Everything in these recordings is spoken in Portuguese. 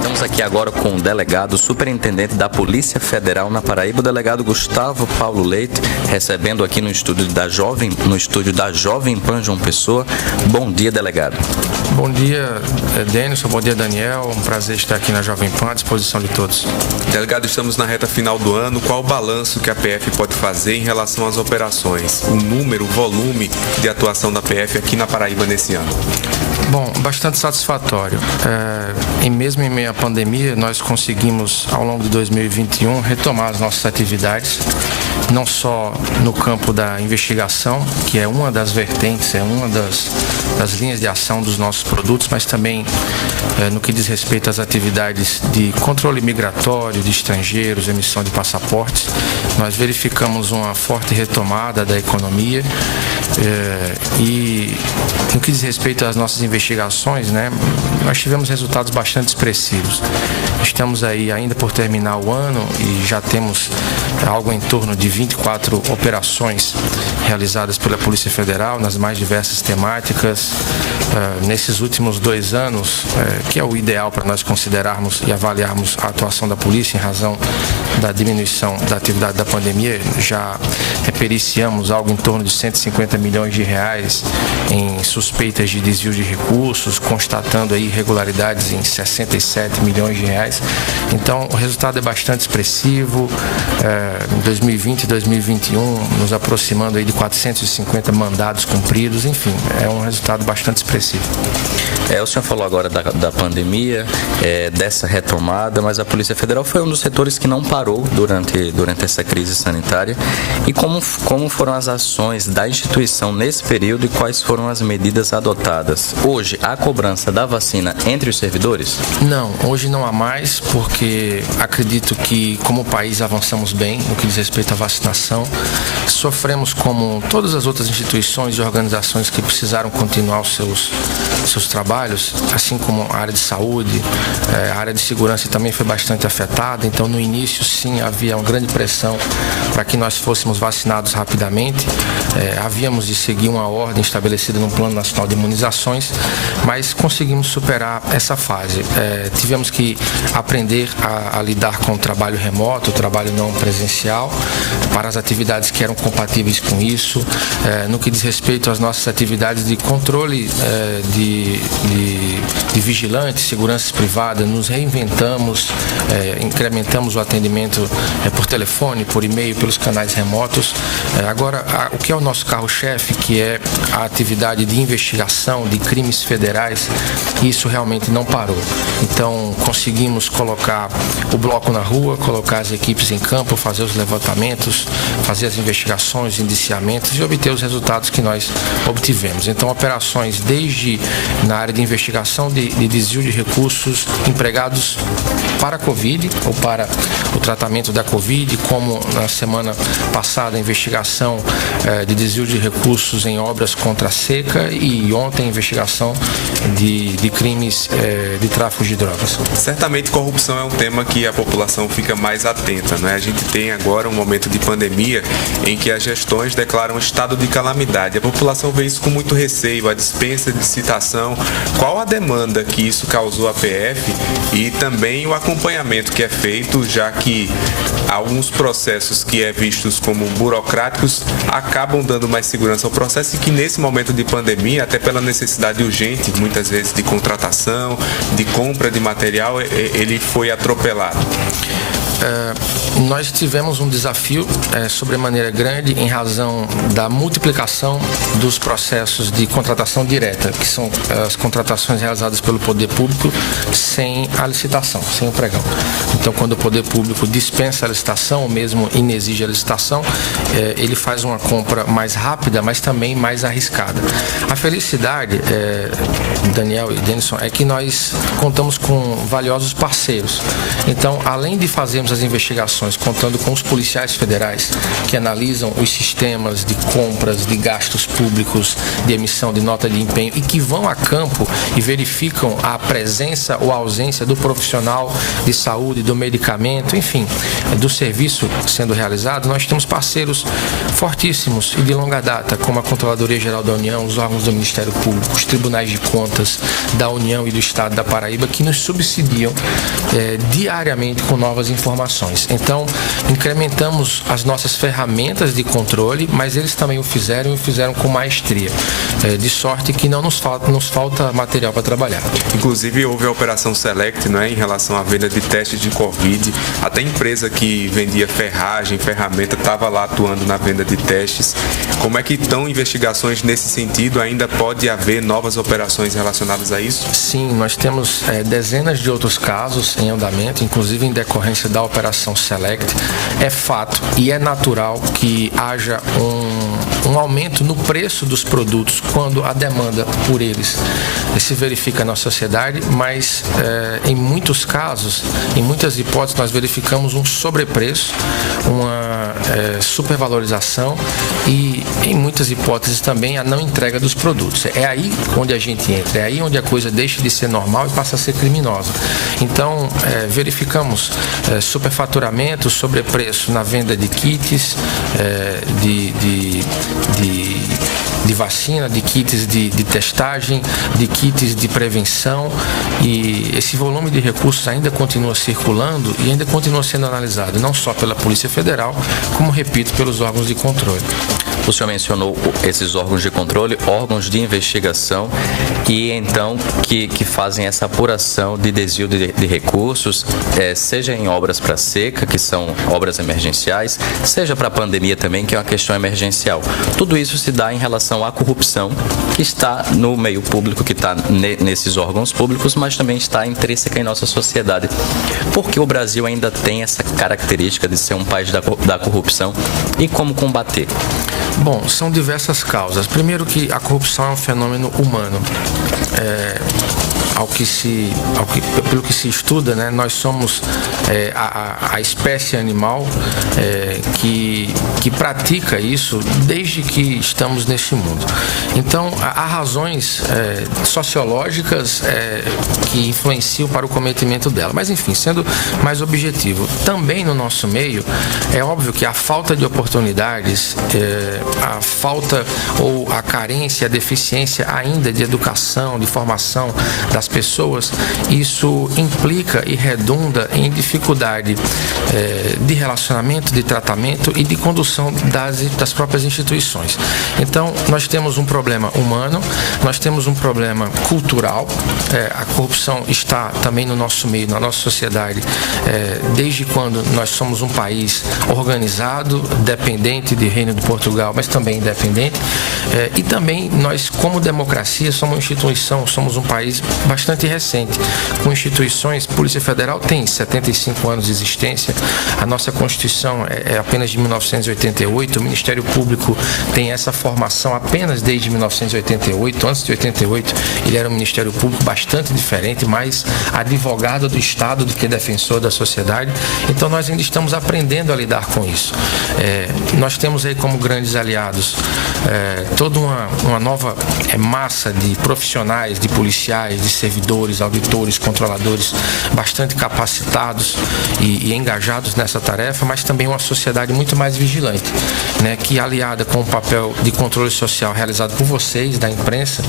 Estamos aqui agora com o delegado superintendente da Polícia Federal na Paraíba, o delegado Gustavo Paulo Leite, recebendo aqui no estúdio da Jovem Pan João Pessoa. Bom dia, delegado. Bom dia, Denilson. Bom dia, Daniel. Um prazer estar aqui na Jovem Pan, à disposição de todos. Delegado, estamos na reta final do ano. Qual o balanço que a PF pode fazer em relação às operações? O número, o volume de atuação da PF aqui na Paraíba nesse ano? Bom, bastante satisfatório. E mesmo em meio à pandemia, nós conseguimos, ao longo de 2021, retomar as nossas atividades, não só no campo da investigação, que é uma das vertentes, é uma das linhas de ação dos nossos produtos, mas também no que diz respeito às atividades de controle migratório de estrangeiros, emissão de passaportes. Nós verificamos uma forte retomada da economia e no que diz respeito às nossas investigações, nós tivemos resultados bastante expressivos. Estamos aí ainda por terminar o ano e já temos algo em torno de 24 operações realizadas pela Polícia Federal nas mais diversas temáticas. Nesses últimos 2 anos, que é o ideal para nós considerarmos e avaliarmos a atuação da polícia em razão da diminuição da atividade da pandemia, já periciamos algo em torno de 150 milhões de reais em suspeitas de desvio de recursos, constatando aí irregularidades em 67 milhões de reais. Então, o resultado é bastante expressivo. Em 2020 e 2021, nos aproximando aí de 450 mandados cumpridos, enfim, é um resultado bastante expressivo. O senhor falou agora da pandemia, dessa retomada, mas a Polícia Federal foi um dos setores que não parou durante essa crise sanitária. E como foram as ações da instituição nesse período e quais foram as medidas adotadas? Hoje, há cobrança da vacina entre os servidores? Não, hoje não há mais, porque acredito que como país avançamos bem no que diz respeito à vacinação. Sofremos como todas as outras instituições e organizações que precisaram continuar os seus trabalhos, assim como a área de saúde, a área de segurança também foi bastante afetada. Então, no início, sim, havia uma grande pressão para que nós fôssemos vacinados rapidamente. Havíamos de seguir uma ordem estabelecida no Plano Nacional de Imunizações, mas conseguimos superar essa fase. Tivemos que aprender a lidar com o trabalho remoto, o trabalho não presencial, para as atividades que eram compatíveis com isso. No que diz respeito às nossas atividades de controle de vigilante, segurança privada, nos reinventamos, incrementamos o atendimento por telefone, por e-mail, pelos canais remotos. Agora, o que é o nosso carro-chefe, que é a atividade de investigação de crimes federais, isso realmente não parou. Então, conseguimos colocar o bloco na rua, colocar as equipes em campo, fazer os levantamentos, fazer as investigações, indiciamentos e obter os resultados que nós obtivemos. Então, operações desde na área de investigação de desvio de recursos empregados para a Covid ou para o tratamento da Covid, como na semana passada a investigação de desvio de recursos em obras contra a seca e ontem a investigação de crimes de tráfico de drogas. Certamente corrupção é um tema que a população fica mais atenta, A gente tem agora um momento de pandemia em que as gestões declaram estado de calamidade. A população vê isso com muito receio, a dispensa de citação. Qual a demanda que isso causou à PF e também o acompanhamento que é feito, já que alguns processos que é vistos como burocráticos acabam dando mais segurança ao processo e que nesse momento de pandemia, até pela necessidade urgente, muitas vezes de contratação, de compra de material, ele foi atropelado. Nós tivemos um desafio sobremaneira grande em razão da multiplicação dos processos de contratação direta, que são as contratações realizadas pelo poder público sem a licitação, sem o pregão. Então, quando o poder público dispensa a licitação, ou mesmo inexige a licitação, ele faz uma compra mais rápida, mas também mais arriscada. A felicidade, Daniel e Denilson, é que nós contamos com valiosos parceiros. Então, além de fazermos as investigações contando com os policiais federais que analisam os sistemas de compras, de gastos públicos, de emissão de nota de empenho e que vão a campo e verificam a presença ou a ausência do profissional de saúde, do medicamento, enfim, do serviço sendo realizado, nós temos parceiros fortíssimos e de longa data, como a Controladoria Geral da União, os órgãos do Ministério Público, os tribunais de contas, Contas da União e do Estado da Paraíba, que nos subsidiam diariamente com novas informações. Então, incrementamos as nossas ferramentas de controle, mas eles também o fizeram com maestria, de sorte que não nos falta material para trabalhar. Inclusive, houve a Operação Select, não é, em relação à venda de testes de Covid. Até empresa que vendia ferragem, ferramenta, estava lá atuando na venda de testes. Como é que estão investigações nesse sentido? Ainda pode haver novas operações relacionadas a isso? Sim, nós temos dezenas de outros casos em andamento, inclusive em decorrência da Operação Select. É fato e é natural que haja um aumento no preço dos produtos quando a demanda por eles se verifica na sociedade, mas em muitos casos, em muitas hipóteses, nós verificamos um sobrepreço, uma supervalorização e, em muitas hipóteses, também a não entrega dos produtos. É aí onde a gente entra, é aí onde a coisa deixa de ser normal e passa a ser criminosa. Então, verificamos superfaturamento, sobrepreço na venda de kits, de vacina, de kits de testagem, de kits de prevenção, e esse volume de recursos ainda continua circulando e ainda continua sendo analisado, não só pela Polícia Federal, como, repito, pelos órgãos de controle. O senhor mencionou esses órgãos de controle, órgãos de investigação, e então que fazem essa apuração de desvio de recursos, seja em obras para seca, que são obras emergenciais, seja para a pandemia também, que é uma questão emergencial. Tudo isso se dá em relação à corrupção que está no meio público, que está nesses órgãos públicos, mas também está intrínseca em nossa sociedade. Porque o Brasil ainda tem essa característica de ser um país da corrupção, e como combater? Bom, são diversas causas. Primeiro, que a corrupção é um fenômeno humano. Pelo que se estuda, né, nós somos a espécie animal que pratica isso desde que estamos neste mundo. Então, há razões sociológicas que influenciam para o cometimento dela. Mas, enfim, sendo mais objetivo, também no nosso meio, é óbvio que a falta de oportunidades, a falta ou a carência, a deficiência ainda de educação, de formação das pessoas, isso implica e redunda em dificuldade de relacionamento, de tratamento e de condução das próprias instituições. Então, nós temos um problema humano, nós temos um problema cultural, a corrupção está também no nosso meio, na nossa sociedade, desde quando nós somos um país organizado, dependente do Reino de Portugal, mas também independente, e também nós, como democracia, somos uma instituição, somos um país bastante recente, com instituições. Polícia Federal tem 75 anos de existência, a nossa Constituição é apenas de 1988, o Ministério Público tem essa formação apenas desde 1988, antes de 88 ele era um Ministério Público bastante diferente, mais advogado do Estado do que defensor da sociedade. Então nós ainda estamos aprendendo a lidar com isso. Nós temos aí como grandes aliados toda uma nova massa de profissionais, de policiais, de servidores, auditores, controladores bastante capacitados e engajados nessa tarefa, mas também uma sociedade muito mais vigilante, né, que, aliada com o papel de controle social realizado por vocês, da imprensa,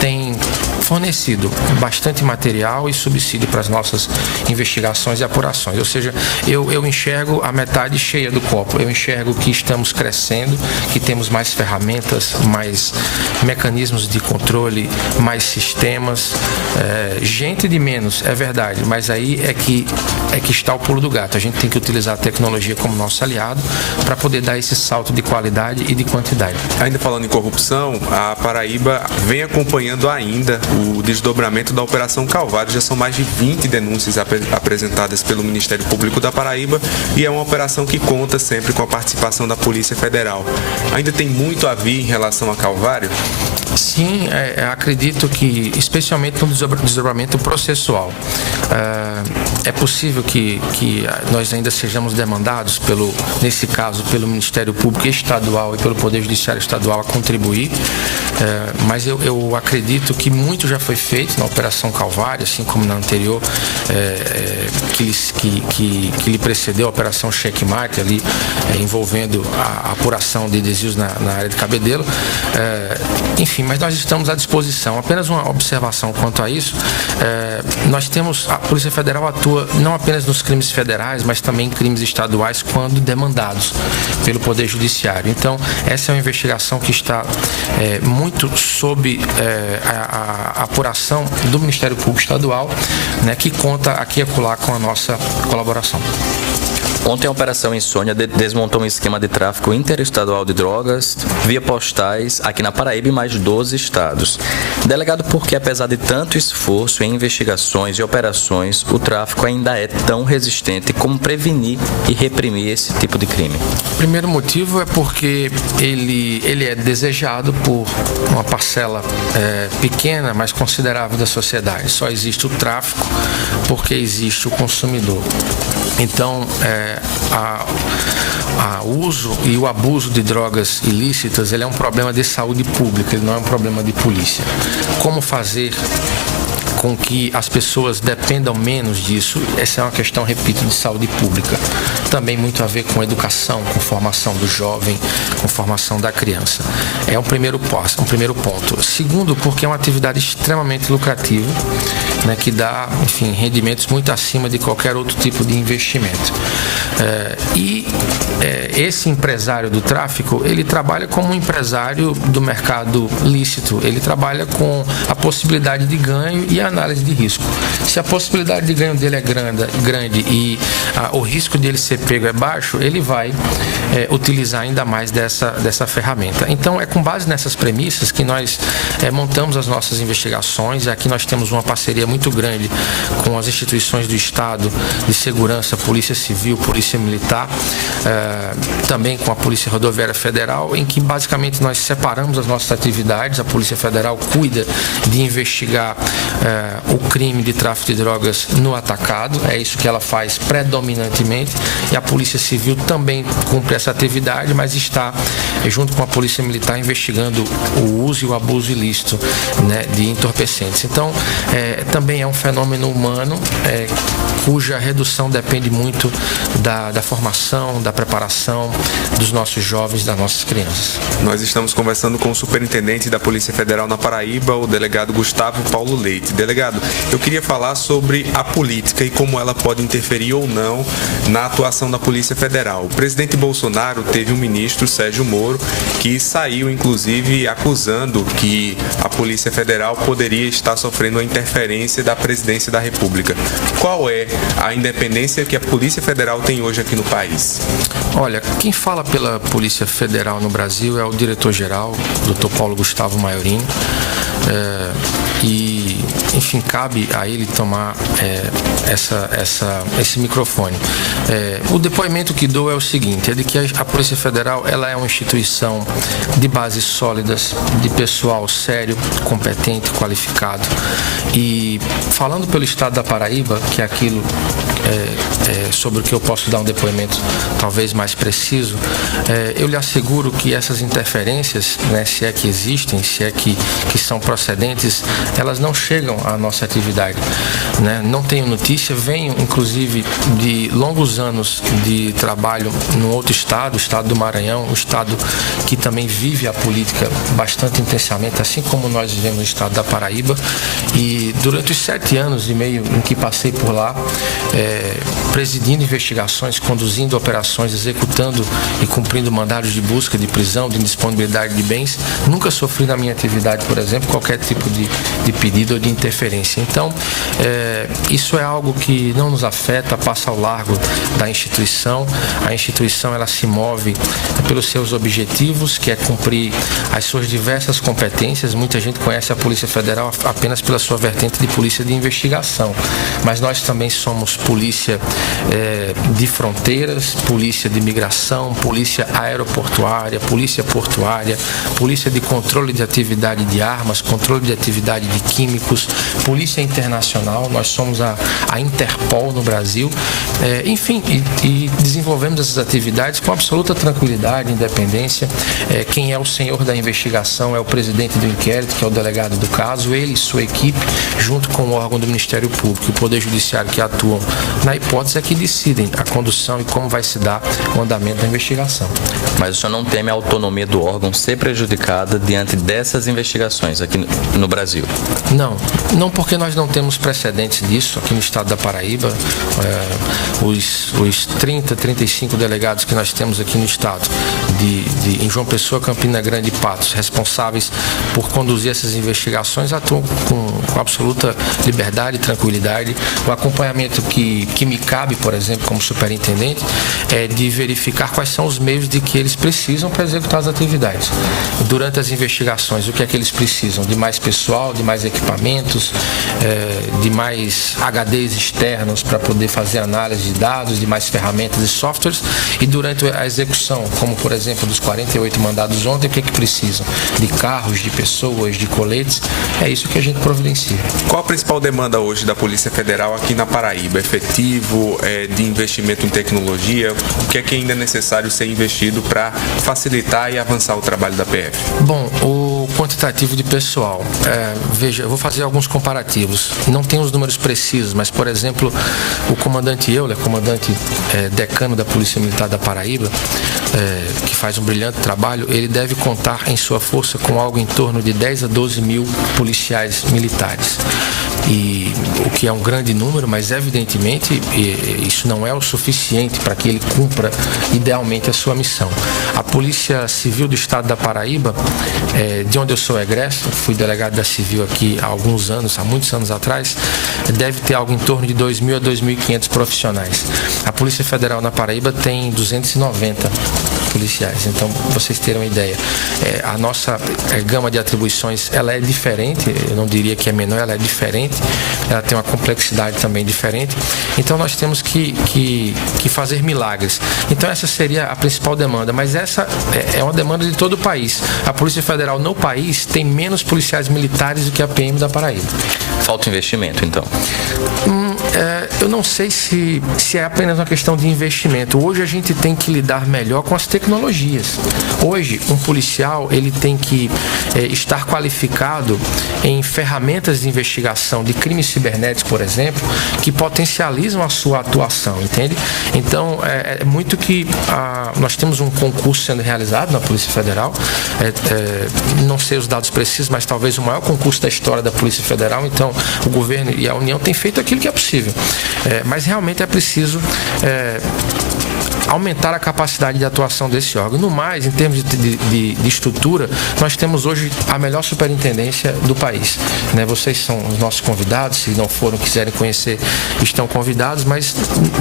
tem fornecido bastante material e subsídio para as nossas investigações e apurações. Ou seja, eu enxergo a metade cheia do copo. Eu enxergo que estamos crescendo, que temos mais ferramentas, mais mecanismos de controle, mais sistemas, gente de menos, é verdade, mas aí é que está o pulo do gato. A gente tem que utilizar a tecnologia como nosso aliado para poder dar esse salto de qualidade e de quantidade. Ainda falando em corrupção, a Paraíba vem acompanhando ainda o desdobramento da Operação Calvário. Já são mais de 20 denúncias apresentadas pelo Ministério Público da Paraíba, e é uma operação que conta sempre com a participação da Polícia Federal. Ainda tem muito a vir em relação a Calvário? Sim, acredito que, especialmente no desdobramento processual, é possível que nós ainda sejamos demandados, nesse caso, pelo Ministério Público Estadual e pelo Poder Judiciário Estadual a contribuir, mas eu acredito que muito já foi feito na Operação Calvário, assim como na anterior, que lhe precedeu, a Operação Checkmate, ali envolvendo a apuração de desvios na área de Cabedelo. Enfim, mas nós estamos à disposição. Apenas uma observação quanto a isso. Nós temos, a Polícia Federal atua não apenas nos crimes federais, mas também em crimes estaduais quando demandados pelo Poder Judiciário. Então, essa é uma investigação que está muito sob a apuração do Ministério Público Estadual, né, que conta aqui e acolá com a nossa colaboração. Ontem a Operação Insônia desmontou um esquema de tráfico interestadual de drogas via postais aqui na Paraíba e mais 12 estados. Delegado, porque apesar de tanto esforço em investigações e operações, o tráfico ainda é tão resistente, como prevenir e reprimir esse tipo de crime? O primeiro motivo é porque ele é desejado por uma parcela pequena, mas considerável da sociedade. Só existe o tráfico porque existe o consumidor. Então, o uso e o abuso de drogas ilícitas, ele é um problema de saúde pública, ele não é um problema de polícia. Como fazer com que as pessoas dependam menos disso? Essa é uma questão, repito, de saúde pública. Também muito a ver com educação, com formação do jovem, com formação da criança. É um primeiro ponto. Segundo, porque é uma atividade extremamente lucrativa, né, que dá, enfim, rendimentos muito acima de qualquer outro tipo de investimento. Esse empresário do tráfico, ele trabalha como um empresário do mercado lícito. Ele trabalha com a possibilidade de ganho e a análise de risco. Se a possibilidade de ganho dele é grande e o risco de ele ser pego é baixo, ele vai utilizar ainda mais dessa ferramenta. Então, é com base nessas premissas que nós montamos as nossas investigações. Aqui nós temos uma parceria muito grande com as instituições do Estado de segurança, Polícia Civil, Polícia Militar, também com a Polícia Rodoviária Federal, em que basicamente nós separamos as nossas atividades. A Polícia Federal cuida de investigar o crime de tráfico de drogas no atacado, é isso que ela faz predominantemente, e a Polícia Civil também cumpre essa atividade, mas está junto com a Polícia Militar investigando o uso e o abuso ilícito, né, de entorpecentes. Então, também é um fenômeno humano cuja redução depende muito da formação, da preparação dos nossos jovens, das nossas crianças. Nós estamos conversando com o superintendente da Polícia Federal na Paraíba, o delegado Gustavo Paulo Leite. Delegado, eu queria falar sobre a política e como ela pode interferir ou não na atuação da Polícia Federal. O presidente Bolsonaro teve um ministro, Sérgio Moro, que saiu, inclusive, acusando que a Polícia Federal poderia estar sofrendo a interferência da Presidência da República. Qual é a independência que a Polícia Federal tem hoje aqui no país? Olha, quem fala pela Polícia Federal no Brasil é o diretor-geral, Dr. Paulo Gustavo Maiorino, e, enfim, cabe a ele tomar esse microfone. O depoimento que dou é o seguinte, é de que a Polícia Federal ela é uma instituição de bases sólidas, de pessoal sério, competente, qualificado. E falando pelo estado da Paraíba, que é aquilo sobre o que eu posso dar um depoimento talvez mais preciso, eu lhe asseguro que essas interferências, né, se é que existem, se é que são procedentes, elas não chegam à nossa atividade, né? Não tenho notícia, venho inclusive de longos anos de trabalho no outro estado, o estado do Maranhão, o estado que também vive a política bastante intensamente, assim como nós vivemos no estado da Paraíba, e durante os 7 anos e meio em que passei por lá, presidindo investigações, conduzindo operações, executando e cumprindo mandados de busca, de prisão, de indisponibilidade de bens, nunca sofri na minha atividade, por exemplo, qualquer tipo de pedido ou de interferência. Então, isso é algo que não nos afeta, passa ao largo da instituição. A instituição ela se move pelos seus objetivos, que é cumprir as suas diversas competências. Muita gente conhece a Polícia Federal apenas pela sua vertente de polícia de investigação, mas nós também somos polícia de fronteiras, polícia de migração, polícia aeroportuária, polícia portuária, polícia de controle de atividade de armas, controle de atividade de químicos, polícia internacional. nós somos a Interpol no Brasil, enfim, e desenvolvemos essas atividades com absoluta tranquilidade, independência. Quem é o senhor da investigação é o presidente do inquérito, que é o delegado do caso, ele e sua equipe, junto com o órgão do Ministério Público e o Poder Judiciário que atuam na hipótese, é que decidem a condução e como vai se dar o andamento da investigação. Mas o senhor não teme a autonomia do órgão ser prejudicada diante dessas investigações aqui no Brasil? Não porque nós não temos precedentes disso aqui no estado da Paraíba. Os 35 delegados que nós temos aqui no estado, em João Pessoa, Campina Grande e Patos, responsáveis por conduzir essas investigações, atuam com absoluta liberdade e tranquilidade. O acompanhamento que me cabe, por exemplo, como superintendente, é de verificar quais são os meios de que eles precisam para executar as atividades. Durante as investigações, o que é que eles precisam? De mais pessoal, de mais equipamentos, de mais HDs externos para poder fazer análise de dados, de mais ferramentas e softwares. E durante a execução, como por exemplo dos 48 mandados ontem, o que é que precisam? De carros, de pessoas, de coletes. É isso que a gente providencia. Qual a principal demanda hoje da Polícia Federal aqui na Paraíba? Efetivo, de investimento em tecnologia? O que é que ainda é necessário ser investido para facilitar e avançar o trabalho da PF? Bom, o quantitativo de pessoal. Veja, eu vou fazer alguns comparativos. Não tenho os números precisos, mas, por exemplo, o comandante Euler, comandante decano da Polícia Militar da Paraíba, que faz um brilhante trabalho, ele deve contar em sua força com algo em torno de 10 a 12 mil policiais militares. E o que é um grande número, mas evidentemente isso não é o suficiente para que ele cumpra idealmente a sua missão. A Polícia Civil do Estado da Paraíba, de onde eu sou egresso, fui delegado da Civil aqui há alguns anos, há muitos anos atrás, deve ter algo em torno de 2.000 a 2.500 profissionais. A Polícia Federal na Paraíba tem 290 policiais, então vocês terem uma ideia. A nossa gama de atribuições, ela é diferente, eu não diria que é menor, ela é diferente, ela tem uma complexidade também diferente, então nós temos que fazer milagres. Então essa seria a principal demanda, mas essa é uma demanda de todo o país. A Polícia Federal no país tem menos policiais militares do que a PM da Paraíba. Falta investimento, então? Eu não sei se é apenas uma questão de investimento. Hoje a gente tem que lidar melhor com as tecnologias. Hoje, um policial ele tem que estar qualificado em ferramentas de investigação de crimes cibernéticos, por exemplo, que potencializam a sua atuação, entende? Então, é muito que nós temos um concurso sendo realizado na Polícia Federal. Não sei os dados precisos, mas talvez o maior concurso da história da Polícia Federal. Então, o governo e a União têm feito aquilo que é possível. Mas realmente é preciso aumentar a capacidade de atuação desse órgão. No mais, em termos de estrutura, nós temos hoje a melhor superintendência do país. Vocês são os nossos convidados, se não foram, quiserem conhecer, estão convidados, mas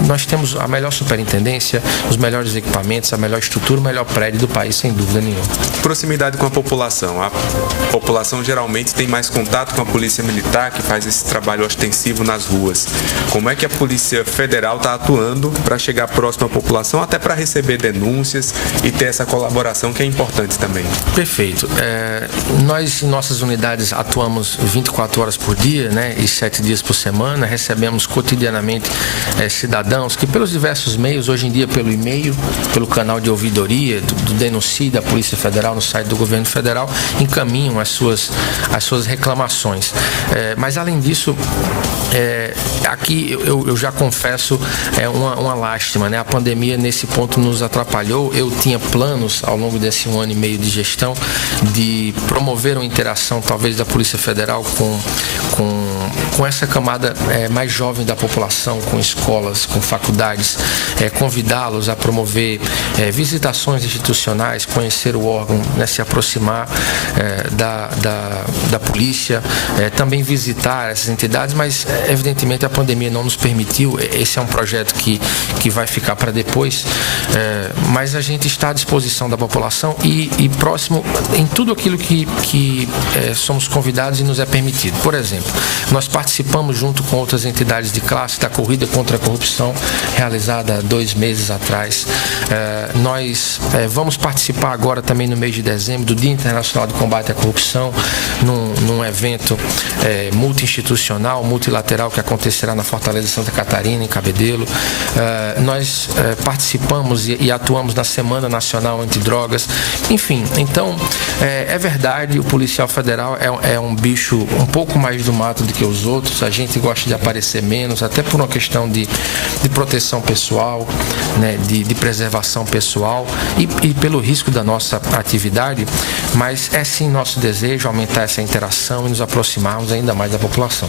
nós temos a melhor superintendência, os melhores equipamentos, a melhor estrutura, o melhor prédio do país, sem dúvida nenhuma. Proximidade com a população. A população geralmente tem mais contato com a Polícia Militar, que faz esse trabalho ostensivo nas ruas. Como é que a Polícia Federal está atuando para chegar próximo à população, até para receber denúncias e ter essa colaboração que é importante também? Perfeito. Nós, em nossas unidades, atuamos 24 horas por dia, e 7 dias por semana. Recebemos cotidianamente cidadãos que, pelos diversos meios, hoje em dia pelo e-mail, pelo canal de ouvidoria, do Denuncie da Polícia Federal, no site do Governo Federal, encaminham as suas reclamações. Mas, além disso, aqui eu já confesso, uma lástima, A pandemia, nesse ponto, nos atrapalhou. Eu tinha planos, ao longo desse 1 ano e meio de gestão, de promover uma interação, talvez, da Polícia Federal com essa camada mais jovem da população, com escolas, com faculdades, convidá-los a promover visitações institucionais, conhecer o órgão, se aproximar da polícia, também visitar essas entidades, mas evidentemente a pandemia não nos permitiu. Esse é um projeto que vai ficar para depois, mas a gente está à disposição da população e próximo em tudo aquilo que somos convidados e nos é permitido. Por exemplo, nós participamos participamos junto com outras entidades de classe da corrida contra a corrupção realizada há 2 meses atrás. Nós vamos participar agora também no mês de dezembro do Dia Internacional de Combate à Corrupção, num evento multi-institucional, multilateral, que acontecerá na Fortaleza Santa Catarina, em Cabedelo. Nós participamos e atuamos na Semana Nacional Antidrogas. Enfim, então, é verdade, o policial federal é um bicho um pouco mais do mato do que os outros. A gente gosta de aparecer menos, até por uma questão de proteção pessoal, né, de preservação pessoal e pelo risco da nossa atividade, mas é sim nosso desejo aumentar essa interação e nos aproximarmos ainda mais da população.